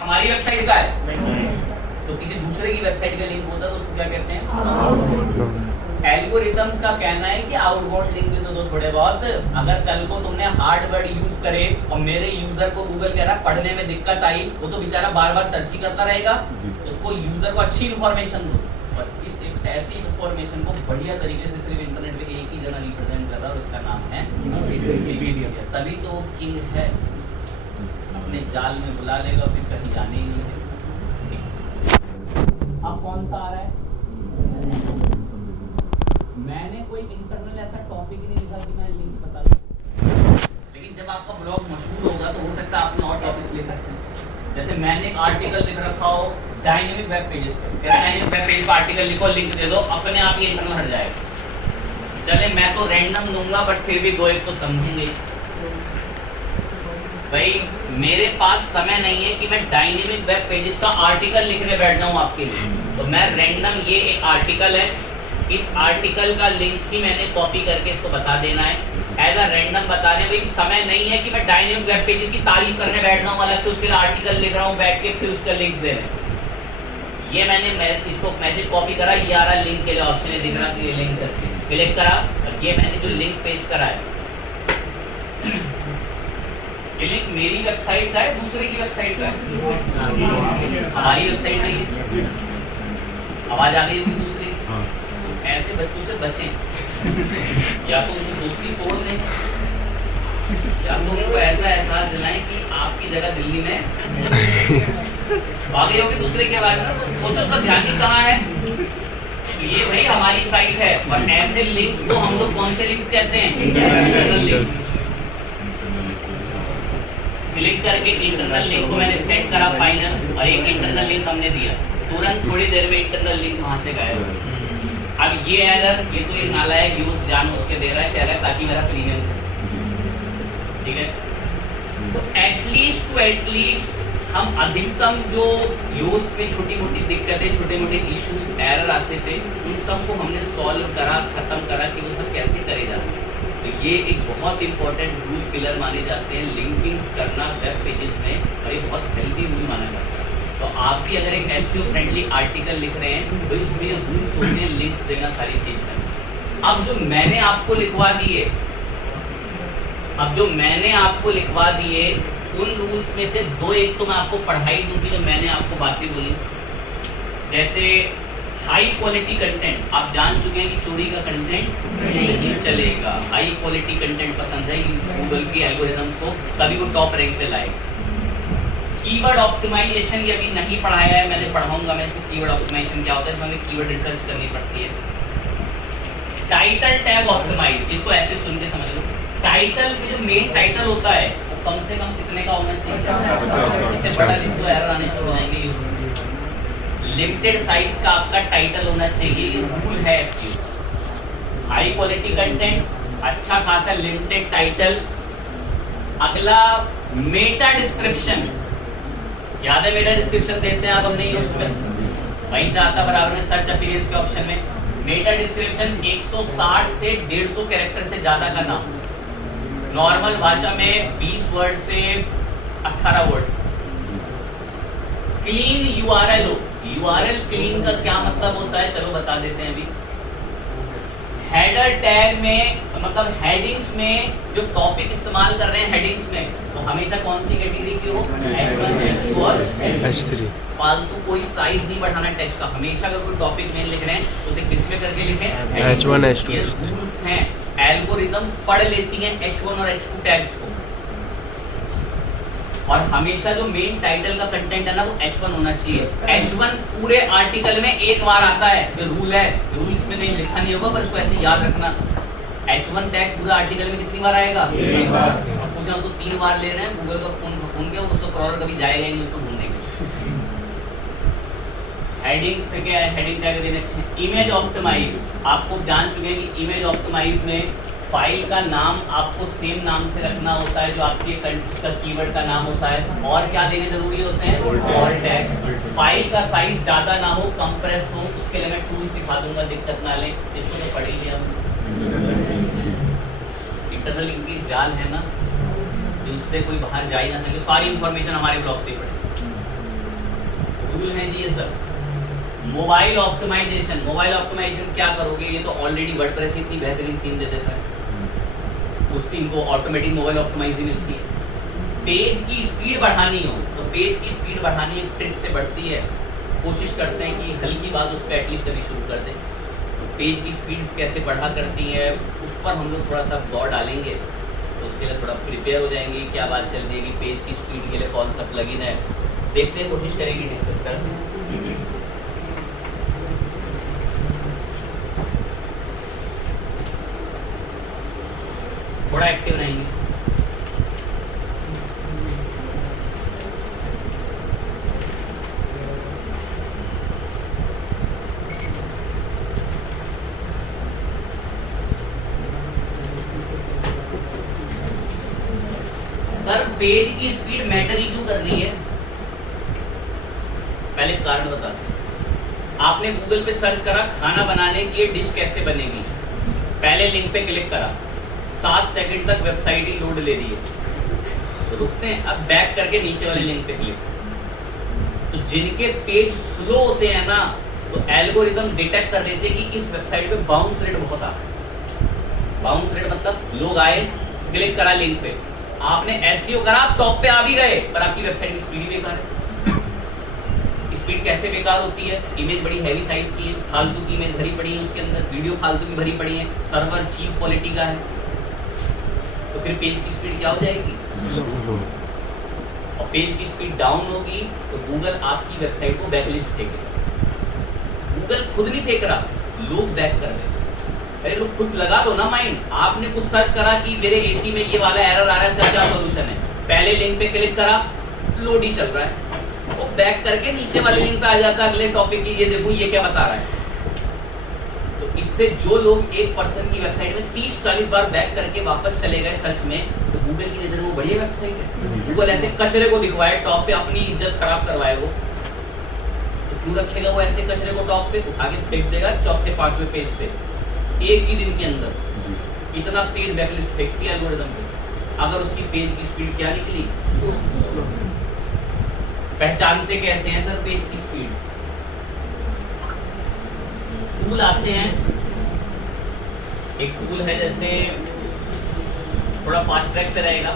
हमारी वेबसाइट का है तो किसी दूसरे की वेबसाइट का लिंक होता है तो उसको क्या कहते हैं? एल्गोरिथम्स का कहना है कि आउटबाउंड लिंक भी तो दो थोड़े बहुत। अगर कल को तुमने हार्ड वर्ड यूज करे और मेरे यूजर को गूगल कह रहा पढ़ने में दिक्कत आई, वो तो बेचारा बार बार सर्च ही करता रहेगा। उसको यूजर को अच्छी इन्फॉर्मेशन दो, और इस एक ऐसी इन्फॉर्मेशन को बढ़िया तरीके से सिर्फ इंटरनेट पे एक ही जना रिप्रेजेंट कर रहा है और उसका नाम है विकिपीडिया। तभी तो वो किंग है, अपने जाल में बुला लेगा फिर कहीं जाने ही नहीं। अब कौन सा आ रहा है? मैंने कोई इंटरनल ऐसा टॉपिक ही नहीं लिखा कि मैं लिंक बता दूं, लेकिन जब आपका ब्लॉग मशहूर होगा तो हो सकता है आपने और टॉपिक्स लिख रखे हैं। जैसे मैंने एक आर्टिकल लिख रखा हो डायनेमिक वेब पेजेस पे, डायनेमिक वेब पेज पर आर्टिकल लिखो, लिंक दे दो, अपने आप ये इंटरनल हट जाएगा। चले मैं तो रैंडम दूंगा बट फिर भी दो एक तो समझेंगे। भाई मेरे पास समय नहीं है कि मैं डायनेमिक वेब पेजेस का आर्टिकल लिखने बैठ जाऊं आपके लिए, तो मैं रैंडम, ये एक आर्टिकल है, इस आर्टिकल का लिंक ही मैंने कॉपी करके इसको बता देना है एज अ रैंडम बता रहे। भाई समय नहीं है कि मैं डायनेमिक वेब पेजेस की तारीफ करने बैठ जाऊं, अलग से उसके लिए आर्टिकल लिख रहा हूं बैठ के फिर उसका लिंक दे रहे हैं। ये मैंने इसको मैसेज कॉपी करा, ये आ रहा लिंक के लिए ऑप्शन है, दिख रहा है, ये लिंक क्लिक करा और ये मैंने जो लिंक पेस्ट करा है, ये लिंक मेरी वेबसाइट का है, दूसरे की वेबसाइट का है, हमारी वेबसाइट नहीं है। आवाज आ गई होगी दूसरे। ऐसे बच्चों से बचें, या तो उनकी दोस्ती तोड़ दें, या तो उनको ऐसा एहसास दिलाएं कि आपकी जगह दिल्ली में भागे होगी दूसरे के बारे में, तो सोचो उसका ध्यान ही कहाँ है। तो ये भाई हमारी साइट है, और ऐसे लिंक्स को हम लोग कौन से लिंक्स कहते हैं? Internal links. क्लिक करके इंटरनल लिंक को मैंने सेट करा फाइनल, और एक इंटरनल लिंक हमने दिया, तुरंत थोड़ी देर में इंटरनल लिंक वहां से गायब। अब ये एरर, ये तो एक नालायक यूज जानबूझ के दे रहा है, कह रहा है ताकि मेरा प्रीमियम, ठीक है। तो एटलीस्ट हम अधिकतम जो यूज में छोटी मोटी दिक्कतें, छोटे मोटे इशू, एरर आते थे, उन सबको हमने सॉल्व करा, खत्म करा कि वो सब कैसे करे जाते हैं। तो ये एक बहुत इंपॉर्टेंट रूल पिलर माने जाते हैं, लिंकिंग्स करना वेब पेजेस में, और ये बहुत हेल्दी रूल माना जाता है। तो आप भी अगर एक एसईओ फ्रेंडली आर्टिकल लिख रहे हैं तो इसमें ये रूल्स होते हैं, लिंक्स देना, सारी चीज करना। अब जो मैंने आपको लिखवा दिए, उन रूल्स में से दो एक तो मैं आपको पढ़ाई दूंगी जो मैंने आपको बातें बोली। जैसे हाई क्वालिटी कंटेंट, आप जान चुके हैं कि चोरी का कंटेंट नहीं चलेगा। हाई क्वालिटी कंटेंट पसंद है गूगल की एल्गोरिथम्स को, तभी वो टॉप रैंक पे लाएगा। कीवर्ड ऑप्टिमाइजेशन ये अभी नहीं पढ़ाया है, मैंने पढ़ाऊंगा मैं इसको, कीवर्ड ऑप्टिमाइजेशन क्या होता है, इसमें हमें कीवर्ड रिसर्च करनी पड़ती है। टाइटल टैग ऑप्टिमाइज, इसको ऐसे सुन के समझ लो। टाइटल के जो मेन टाइटल होता है वो कम से कम कितने का होना चाहिए? इससे बड़ा लिख तो एरर आने शुरू हो जाएंगे। लिमिटेड साइज का आपका टाइटल होना चाहिए, ये रूल है। हाई क्वालिटी कंटेंट, अच्छा खासा लिमिटेड टाइटल। अगला मेटा डिस्क्रिप्शन, याद है मेटा डिस्क्रिप्शन देते हैं आप अपने यूज में, वहीं से आता बराबर में सर्च अपीयरेंस के ऑप्शन में। मेटा डिस्क्रिप्शन 160 से 150 कैरेक्टर से ज्यादा का नाम, नॉर्मल भाषा में 20 वर्ड से 18 वर्ड्स। क्लीन यूआरएल हो, यूआरएल क्लीन का क्या मतलब होता है चलो बता देते हैं अभी। हेडर टैग में मतलब हेडिंग्स में जो टॉपिक इस्तेमाल कर रहे हैं हेडिंग्स में, तो हमेशा कौन सी कैटेगरी की हो? H1, H2 और H3। फालतू कोई साइज नहीं बढ़ाना टेक्स्ट का, हमेशा अगर कोई टॉपिक में लिख रहे हैं तो उसे किस में करके लिखें? H1, H2। ये रूल्स हैं, एल्गोरिथम्स पढ़ लेती हैं H1 और H2 टैग्स को। और हमेशा जो मेन टाइटल का कंटेंट है ना वो H1 होना चाहिए। H1 पूरे आर्टिकल में एक बार आता है, ये रूल है, रूल इसमें नहीं लिखा नहीं होगा पर इसको ऐसे याद रखना। H1 टैग पूरे आर्टिकल में कितनी बार आएगा? एक बार। अब पूछा तो 3 बार ले रहे हैं, गूगल का खून के उसको क्रॉलर कभी जाएगा ही नहीं उसको ढूंढने के। हेडिंग से क्या है? हेडिंग टैग देने अच्छे। इमेज ऑप्टिमाइज, आपको जान चुके हैं कि इमेज ऑप्टिमाइज में फाइल का नाम आपको सेम नाम से रखना होता है जो आपके उसका कीवर्ड का नाम होता है, और क्या देने जरूरी होते हैं? Alt tag. फाइल का साइज ज्यादा ना हो, कंप्रेस हो, उसके लिए मैं टूल सिखा दूंगा, दिक्कत ना ले, इसको तो पढ़ ही लिया। इंटरनल लिंक की जाल है ना, उससे कोई बाहर जा ही ना सके, सारी इंफॉर्मेशन हमारे ब्लॉग से ही पड़े। Sir mobile optimization. Mobile optimization क्या करोगे, ये तो ऑलरेडी वर्डप्रेस इतनी बेहतरीन थीम दे देता है, उस थीम को ऑटोमेटिक मोबाइल ऑप्टिमाइज मिलती है। पेज की स्पीड बढ़ानी हो तो पेज की स्पीड बढ़ानी एक ट्रिक से बढ़ती है, कोशिश करते हैं कि हल्की बात उस पर एटलीस्ट कभी शुरू कर दें। तो पेज की स्पीड कैसे बढ़ा करती है उस पर हम लोग थोड़ा सा गौर डालेंगे, तो उसके लिए थोड़ा प्रिपेयर हो जाएंगे। क्या बात चल रही है कि पेज की स्पीड के लिए कौन सा प्लगइन है, देखते हैं, कोशिश करेंगे, डिस्कस करते हैं। थोड़ा एक्टिव रहेंगे। सर पेज की स्पीड मैटर ही क्यों कर रही है, पहले कारण बताते हैं। आपने गूगल पे सर्च करा खाना बनाने की ये डिश कैसे बनेगी, पहले लिंक पे क्लिक करा, 7 सेकंड तक वेबसाइट ही लोड ले रही है, तो रुकते हैं। अब बैक करके नीचे वाले लिंक पे क्लिक, तो जिनके पेज स्लो होते हैं ना, तो एल्गोरिथम डिटेक्ट कर लेते हैं कि इस वेबसाइट पे बाउंस रेट बहुत आ रहा है। बाउंस रेट मतलब लोग आए, क्लिक करा लिंक पे, आपने एसईओ करा, आप टॉप पे आ भी गए, पर आपकी वेबसाइट की स्पीड बेकार है। स्पीड कैसे बेकार होती है, इमेज बड़ी हैवी साइज की है, फालतू की इमेज भरी पड़ी है उसके अंदर, वीडियो फालतू की भरी पड़ी है, सर्वर चीप क्वालिटी का है, तो फिर पेज की स्पीड क्या हो जाएगी, और पेज की स्पीड डाउन होगी तो गूगल आपकी वेबसाइट को बैकलिस्ट फेंकेगा। गूगल खुद नहीं फेंक रहा, लोग बैक कर रहे हैं। अरे लोग खुद लगा दो ना माइंड, आपने खुद सर्च करा कि मेरे एसी में ये वाला एरर आ रहा है, इसका क्या सोल्यूशन है, पहले लिंक पे क्लिक करा, लोड ही चल रहा है, वो बैक करके नीचे वाले लिंक पे आ जाता है अगले टॉपिक की, ये देखो ये क्या बता रहा है। तो इससे जो लोग एक पर्सन की वेबसाइट में 30-40 बार बैक करके वापस चले गए सर्च में, तो गूगल की नजर में वो बढ़िया वेबसाइट है। गूगल ऐसे कचरे को दिखवाए टॉप पे, अपनी इज्जत खराब करवाए, वो तो क्यों रखेगा वो ऐसे कचरे को टॉप पे, उठा के फेंक देगा 4थे-5वें पेज पे, एक ही दिन के अंदर। इतना तेज बैकलिस्ट फेंकती है एल्गोरिथम पे। अगर उसकी पेज की स्पीड क्या निकली, पहचानते कैसे हैं सर पेज की स्पीड, टूल आते हैं, एक टूल है जैसे थोड़ा फास्ट ट्रैक पे रहेगा,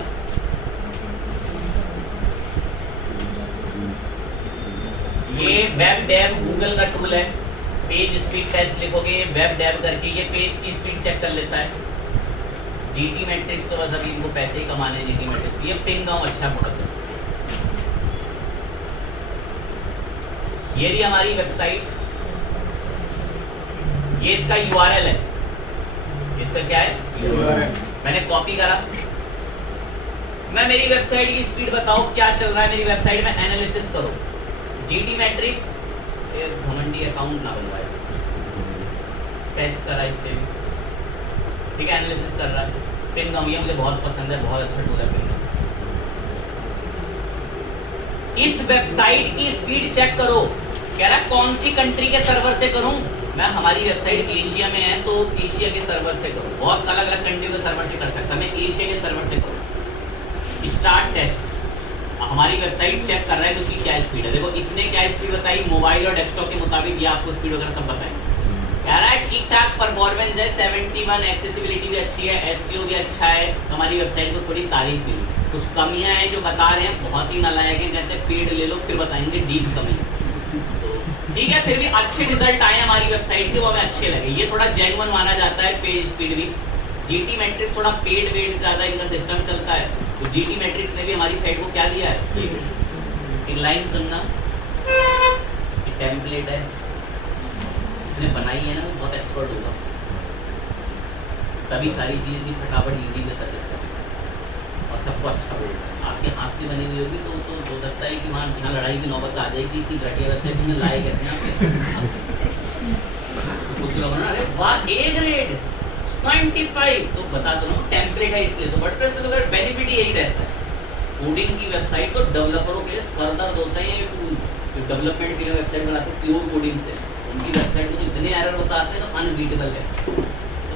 ये वेब डेव गूगल का टूल है, पेज स्पीड टेस्ट लिखोगे वेब डेव करके, ये पेज की स्पीड चेक कर लेता है। जीटी मैट्रिक्स तो बस अभी इनको पैसे ही कमाने, जीटी मैट्रिक्स ये पिंगम अच्छा प्रोडक्ट है। ये रही हमारी वेबसाइट, ये इसका यूआरएल है, इसका क्या है यूआरएल, मैंने कॉपी करा। मैं मेरी वेबसाइट की स्पीड बताओ क्या चल रहा है मेरी वेबसाइट में, एनालिसिस करो। जीटी मैट्रिक्स घमंडी अकाउंट ना बनवाए, टेस्ट करा इससे भी, ठीक है, एनालिसिस कर रहा है। पिंगम ये मुझे बहुत पसंद है, बहुत अच्छा टूल है पिंगम। इस वेबसाइट की स्पीड चेक करो, कह रहा कौन सी कंट्री के सर्वर से करूं, मैं हमारी वेबसाइट एशिया में है तो एशिया के सर्वर से करूं, बहुत अलग अलग कंट्री के सर्वर से कर सकता, मैं एशिया के सर्वर से करूं। स्टार्ट टेस्ट, हमारी वेबसाइट चेक कर रहा है कि उसकी क्या स्पीड है। देखो इसने क्या स्पीड बताई, मोबाइल और डेस्कटॉप के मुताबिक ये आपको स्पीड वगैरह सब बताएंगे। कह रहा है ठीक ठाक परफॉर्मेंस है, 71, एक्सेसिबिलिटी भी अच्छी है, एसईओ भी अच्छा है, हमारी वेबसाइट को थोड़ी तारीफ भी। कुछ कमियां हैं जो बता रहे हैं, बहुत ही नालायक है, कहते हैं पेड ले लो फिर बताएंगे डीप कमी। तो ठीक है, फिर भी अच्छे रिजल्ट आए हमारी वेबसाइट के, वो हमें अच्छे लगे, ये थोड़ा जेन्युइन माना जाता है पेज स्पीड भी। जीटी मैट्रिक्स थोड़ा पेड वेड ज्यादा इनका सिस्टम चलता है, तो जीटी मैट्रिक्स ने भी हमारी साइट को क्या दिया है, एक लाइन सुनना, टेम्पलेट है, इसने बनाई है ना, वो बहुत एक्सपर्ट होगा, तभी सारी चीजें की फटाफट इजी में कर सकता है और सबको अच्छा बोलता है। आपके हाथ से बनी हुई होगी तो हो सकता है कि वहाँ यहाँ लड़ाई की नौबत आ जाएगी कि घटिया वैसे तुमने लाए कैसे आपके कुछ लोग ना, अरे वाह ए ग्रेड 95, तो बता दो ना टेम्पलेट है इसलिए। तो वर्डप्रेस में तो अगर बेनिफिट ही यही रहता है, कोडिंग की वेबसाइट तो डेवलपरों के लिए सरदर्द होता है ये टूल्स, जो डेवलपमेंट के लिए वेबसाइट बनाते हैं प्योर कोडिंग से, उनकी वेबसाइट में तो इतने एरर बताते हैं तो अनबीटेबल है, तो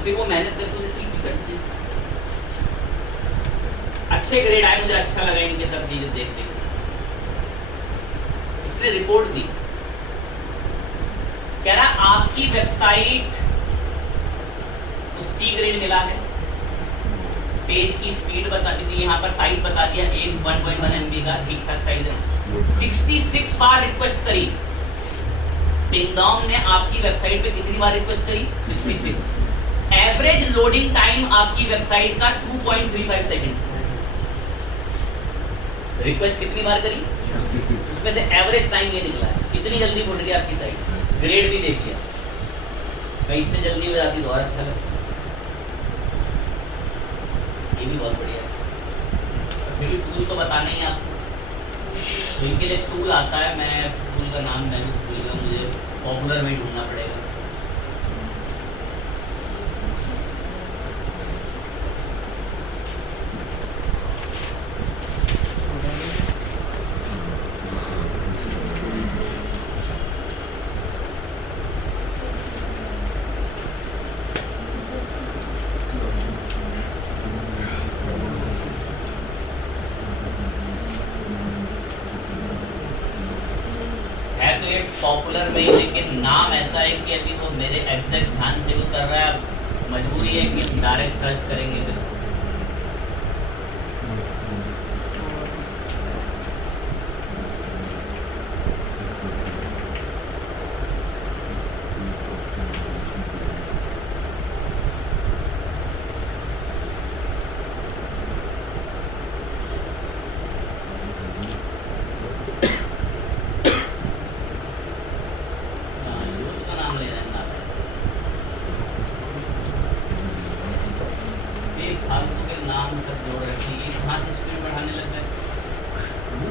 फिर वो मेहनत करके उन्हें ठीक भी करते हैं। अच्छे ग्रेड आए, मुझे अच्छा लगा इनके सब चीजें देख के। इसने रिपोर्ट दी कह रहा आपकी वेबसाइट को सी ग्रेड मिला है, पेज की स्पीड बता दी थी, यहाँ पर साइज बता दिया 1.1 MB का ठीक ठाक साइज है। 66 बार रिक्वेस्ट करी, पिंगडोंग ने आपकी वेबसाइट पे कितनी बार रिक्वेस्ट करी? 66। एवरेज लोडिंग टाइम आपकी वेबसाइट का 2.35 सेकंड। रिक्वेस्ट कितनी बार करी? उसमें से एवरेज टाइम ये निकला है, कितनी जल्दी खुल रही है आपकी साइट। ग्रेड भी दे दिया, भाई इससे जल्दी हो जाती तो और अच्छा लगता। ये भी बहुत बढ़िया है। फिर टूल तो बताना ही आपको, इनके लिए टूल आता है, मैं टूल का नाम मैं भी भूल गया, मुझे पॉपुलर में ढूंढना पड़ेगा। पॉपुलर में, लेकिन नाम ऐसा है कि अभी तो मेरे एग्जैक्ट ध्यान से भी कर रहा है, मजबूरी है कि हम डायरेक्ट सर्च करेंगे फिर।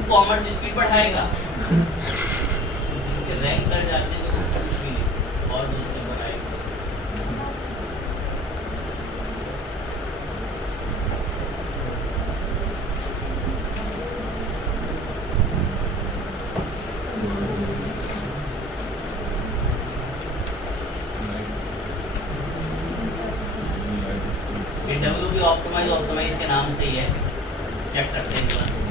कॉमर्स स्पीड बढ़ाएगा, रैंक कर जाते तो और दूसरे बढ़ाएगा। WP ऑप्टिमाइज के नाम से ही है, चेक करते हैं।